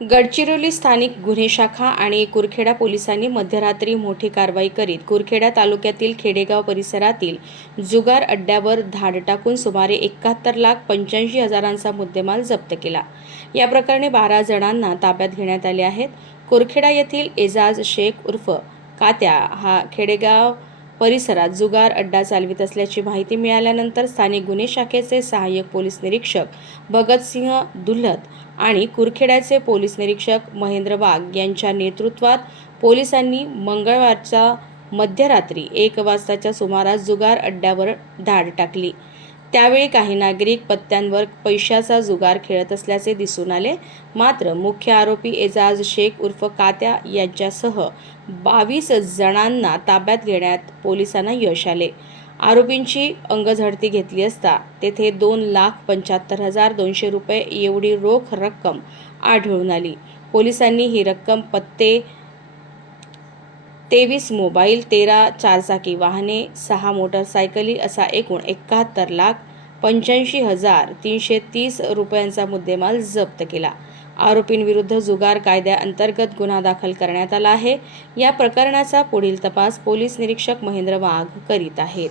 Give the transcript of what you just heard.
गडचिरोली स्थानिक गुन्हे शाखा आणि कुरखेडा पोलिसांनी मध्यरात्री मोठी कारवाई करीत कुरखेडा तालुक्यातील खेडेगाव परिसरातील जुगार अड्ड्यावर धाड टाकून सुमारे 71,85,000चा मुद्देमाल जप्त केला। या प्रकरणी 12 जणांना ताब्यात घेण्यात आले आहेत। कुरखेडा येथील एजाज शेख उर्फ कात्या हा खेडेगाव परिसरात जुगार अड्डा चालवित असल्याची माहिती मिळाल्यानंतर स्थानिक गुन्हे शाखेचे सहाय्यक पोलीस निरीक्षक भगतसिंह दुल्हत आणि कुरखेड्याचे पोलीस निरीक्षक महेंद्र वाघ यांच्या नेतृत्वात पोलिसांनी मंगळवारच्या मध्यरात्री 1 वाजताच्या सुमारास जुगार अड्ड्यावर धाड टाकली। त्यावेळी काही नागरिक पत्त्यांवर पैशाचा जुगार खेळत असल्याचे दिसून आले। मात्र मुख्य आरोपी एजाज शेख उर्फ कात्या यांच्यासह 22 जणांना ताब्यात घेण्यात पोलिसांना यश आले। आरोपींची अंगझडती घेतली असता तेथे 2,75,200 रुपये एवढी रोख रक्कम आढळून आली। पोलिसांनी ही रक्कम पत्ते, 23 मोबाईल, 13 चारचाकी वाहने, 6 मोटरसायकली असा एकूण 71,85,330 रुपयांचा मुद्देमाल जप्त केला। आरोपींविरुद्ध जुगार कायद्याअंतर्गत गुन्हा दाखल करण्यात आला आहे। या प्रकरणाचा पुढील तपास पोलीस निरीक्षक महेंद्र वाघ करीत आहेत।